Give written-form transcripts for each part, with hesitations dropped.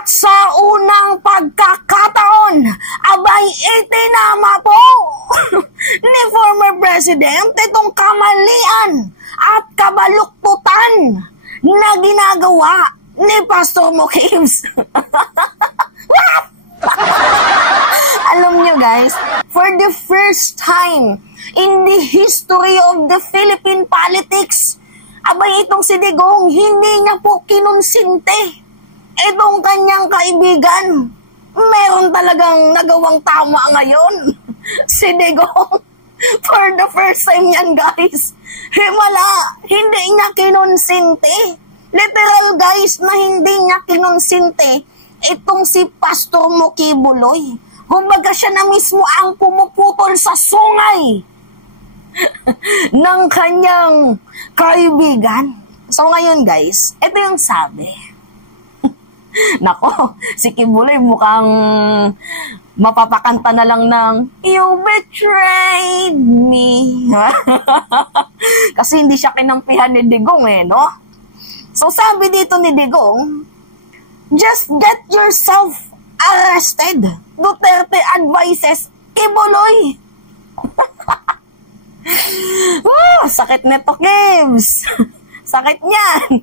At sa unang pagkakataon, abay itinama po ni former President itong kamalian at kabaluktutan na ginagawa ni Pastor Mokibs. Alam nyo guys, for the first time in the history of the Philippine politics, abay itong si Digong, hindi niya po kinonsinte itong kanyang kaibigan. Meron talagang nagawang tama ngayon si Digong. For the first time yan guys. Himala, hindi niya kinonsinte. Literal guys na hindi niya kinonsinte itong si Pastor Mokibuloy. Kumbaga siya na mismo ang pumuputol sa sungay ng kanyang kaibigan. So ngayon guys, ito yung sabi. Nako, si Kibuloy mukhang mapapakanta na lang ng You betrayed me. Kasi hindi siya kinampihan ni Digong no? So sabi dito ni Digong, just get yourself arrested. Duterte advises Kibuloy. Sakit nito, Kibs. Sakit niyan.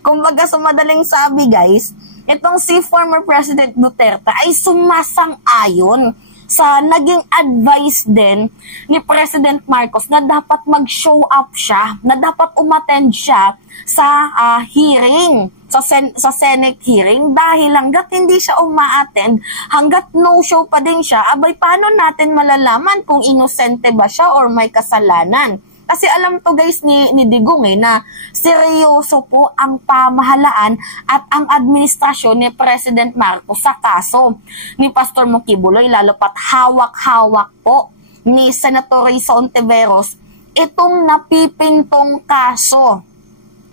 Kumbaga sa madaling sabi guys, itong si former President Duterte ay sumasang-ayon sa naging advice din ni President Marcos na dapat mag-show up siya, na dapat umattend siya sa hearing, sa Senate hearing, dahil hanggat hindi siya uma-attend, hanggat no-show pa din siya, abay paano natin malalaman kung inosente ba siya or may kasalanan? Kasi alam to guys ni Digong na seryoso po ang pamahalaan at ang administrasyon ni President Marcos sa kaso ni Pastor Mokibuloy, lalo pat hawak-hawak po ni Senator Risa Ontiveros itong napipintong kaso.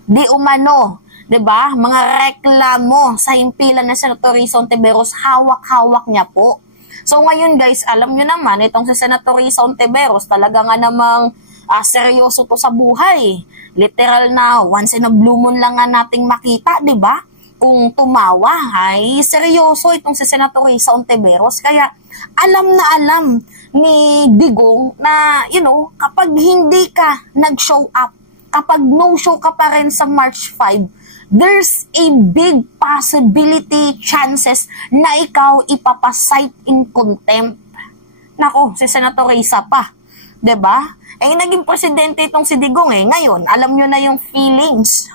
Di umano, 'di ba? Mga reklamo sa himpilan ng Senator Risa Ontiveros, hawak-hawak niya po. So ngayon guys, alam niyo naman itong si Senator Risa Ontiveros talaga nga namang seryoso to sa buhay. Literal na once in a blue moon lang nga nating makita, 'di ba? Kung tumawa, ay seryoso itong si Senator Risa Ontiveros. Kaya alam na alam ni Digong na, kapag hindi ka nag-show up, kapag no-show ka pa rin sa March 5, there's a big possibility, chances na ikaw ipapasight in contempt. Nako, si Senator Risa pa, 'di ba? Naging presidente itong si Digong Ngayon, alam nyo na yung feelings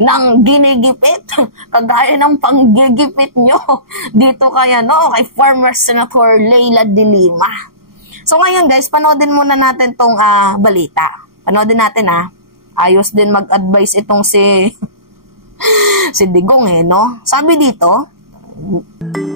ng ginigipit, kagaya ng panggigipit nyo dito kay former Senator Leila de Lima. So ngayon guys, panoodin muna natin tong balita. Panoodin natin Ayos din mag-advise itong si Digong no? Sabi dito,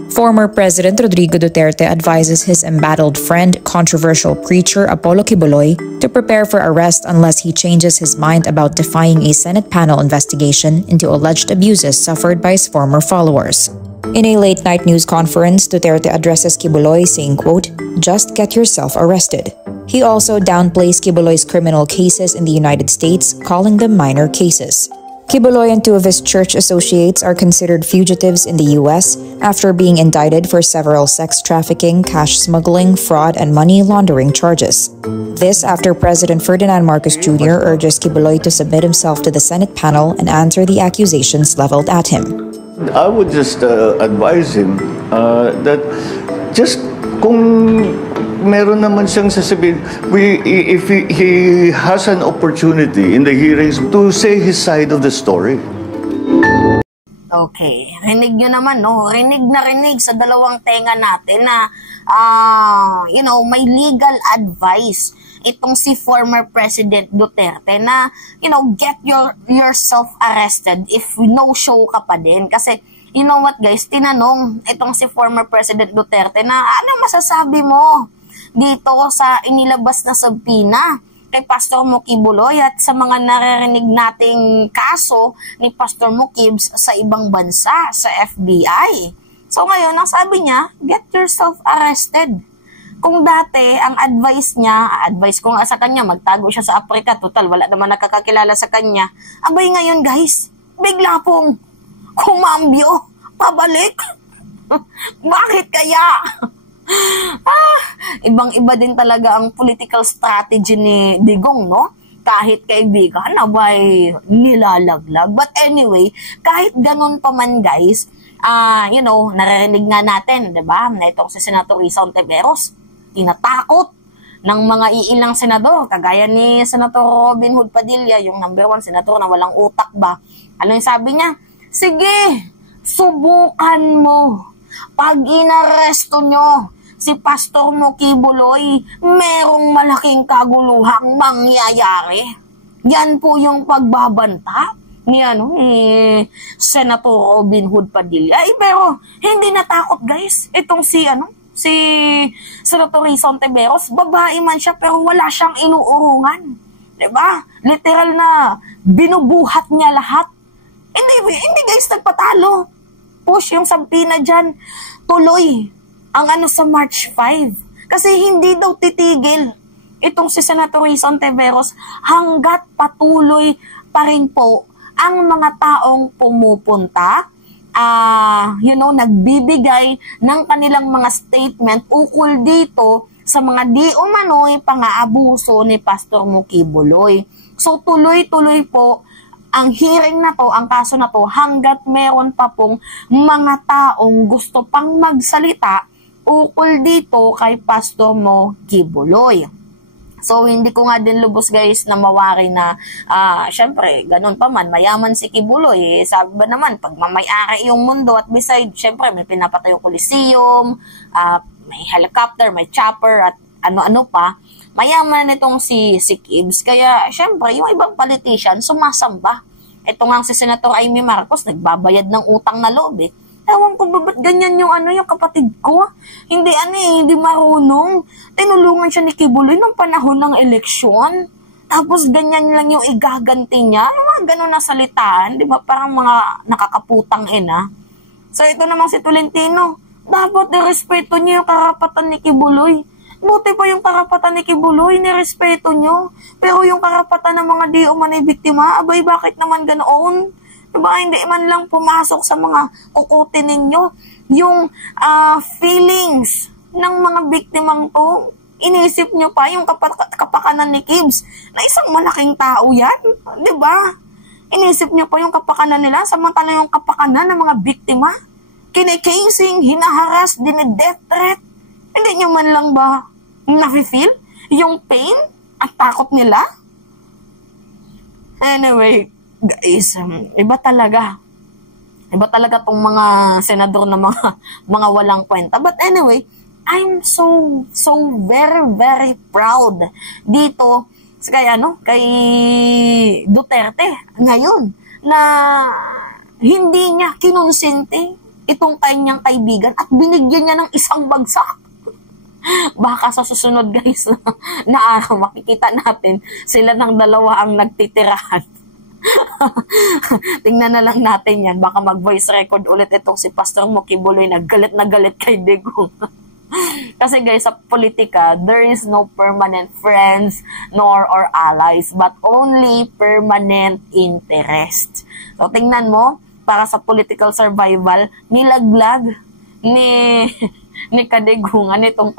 Former President Rodrigo Duterte advises his embattled friend, controversial preacher Apollo Kibuloy, to prepare for arrest unless he changes his mind about defying a Senate panel investigation into alleged abuses suffered by his former followers. In a late-night news conference, Duterte addresses Kibuloy saying, quote, "Just get yourself arrested." He also downplays Kibuloy's criminal cases in the United States, calling them minor cases. Kibuloy and two of his church associates are considered fugitives in the U.S. after being indicted for several sex trafficking, cash smuggling, fraud, and money laundering charges. This after President Ferdinand Marcos Jr. urges Kibuloy to submit himself to the Senate panel and answer the accusations leveled at him. I would just advise him that just kung meron naman siyang sasabihin, if he has an opportunity in the hearings to say his side of the story. Okay, rinig nyo naman, rinig na rinig sa dalawang tenga natin na, may legal advice itong si former President Duterte na, get yourself arrested if no show ka pa din. Kasi, you know what guys, tinanong itong si former President Duterte na, ano masasabi mo dito sa inilabas na subpoena kay Pastor Mokibuloy at sa mga naririnig nating kaso ni Pastor Mokibs sa ibang bansa, sa FBI. So ngayon, ang sabi niya, get yourself arrested. Kung dati, ang advice ko nga sa kanya, magtago siya sa Africa, total, wala naman nakakakilala sa kanya. Abay ngayon guys, bigla pong kumambyo Pabalik? Bakit kaya? Ibang-iba din talaga ang political strategy ni Digong, no? Kahit kaibigan, abay, nilalaglag. But anyway, kahit ganun pa man, guys, naririnig nga natin, diba, na itong si Senator Risa Hontiveros, tinatakot ng mga iilang senador, kagaya ni Senator Robin Hood Padilla, yung number 1 senator na walang utak ba. Ano yung sabi niya? Sige, subukan mo. Pag inaresto nyo si Pastor Mokibuloy, merong malaking kaguluhang mangyayari. Yan po yung pagbabanta ni Senator Robin Hood Padilla. Pero hindi natakot, guys. Itong si Senator Risa Hontiveros, babae man siya pero wala siyang inuurungan. Diba? Literal na binubuhat niya lahat. Hindi guys, nagpatalo. Push yung sampina dyan. Tuloy ang sa March 5. Kasi hindi daw titigil itong si Senator Risa Hontiveros hanggat patuloy pa rin po ang mga taong pumupunta, nagbibigay ng kanilang mga statement ukol dito sa mga di umano'y pang-aabuso ni Pastor Mokibuloy. So tuloy-tuloy po ang hearing na to, ang kaso na to, hanggat meron pa pong mga taong gusto pang magsalita ukol dito kay Pastor Mokibuloy. So, hindi ko nga din lubos, guys, na mawari na, syempre, ganun pa man, mayaman si Kibuloy. Sabi ba naman, pag mamayari yung mundo at beside, syempre, may pinapatay yung Coliseum, may helicopter, may chopper, at ano-ano pa. Mayaman itong si Kibs. Kaya, syempre, yung ibang politician, sumasamba. Ito nga si Senator Amy Marcos, nagbabayad ng utang na loob, eh. Ewan ko ba ba't ganyan yung yung kapatid ko? Hindi marunong. Tinulungan siya ni Kibuloy nung panahon ng eleksyon. Tapos ganyan lang yung igaganti niya. Yung mga ganun na salitaan, di ba? Parang mga nakakaputang ina. So ito namang si Tolentino. Dapat irespeto niyo yung karapatan ni Kibuloy. Buti pa yung karapatan ni Kibuloy, nirespeto niyo. Pero yung karapatan ng mga di umanay biktima, abay bakit naman ganoon? Diba, hindi man lang pumasok sa mga kukutin ninyo yung feelings ng mga biktimang to. Inisip nyo pa yung kapakanan ni Kibs na isang malaking tao yan. Diba? Inisip nyo pa yung kapakanan nila samantala yung kapakanan ng mga biktima. Kinikasing, hinaharas, dine-death threat. Hindi nyo man lang ba nafe-feel yung pain at takot nila? Anyway, guys, iba talaga tong mga senador na mga walang kwenta. But anyway, I'm so very, very proud dito kay Duterte ngayon na hindi niya kinonsente itong kanyang kaibigan at binigyan niya ng isang bagsak. Baka sa susunod, guys, na araw makikita natin sila ng dalawa ang nagtitirahan. Tingnan na lang natin yan. Baka mag-voice record ulit itong si Pastor Mokibuloy na galit kay Digong. Kasi guys, sa politika, there is no permanent friends nor or allies, but only permanent interest. So tingnan mo, para sa political survival, nilaglag ni Kadigungan itong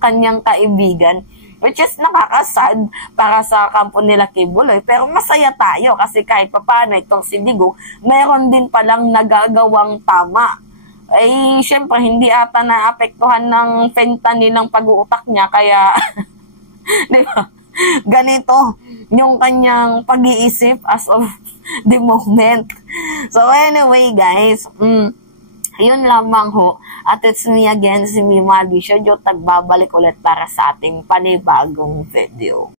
kanyang kaibigan. Which is nakakasad para sa kampo nila Kibuloy. Pero masaya tayo kasi kahit papaano itong si Digong, meron din palang nagagawang tama. Syempre, hindi ata naapektuhan ng fentanyl ng pag-uutak niya. Kaya, di ba, ganito yung kanyang pag-iisip as of the moment. So anyway, guys, yun lamang ho. At it's me again, si Mima Gisho. Nagbabalik ulit para sa ating panibagong video.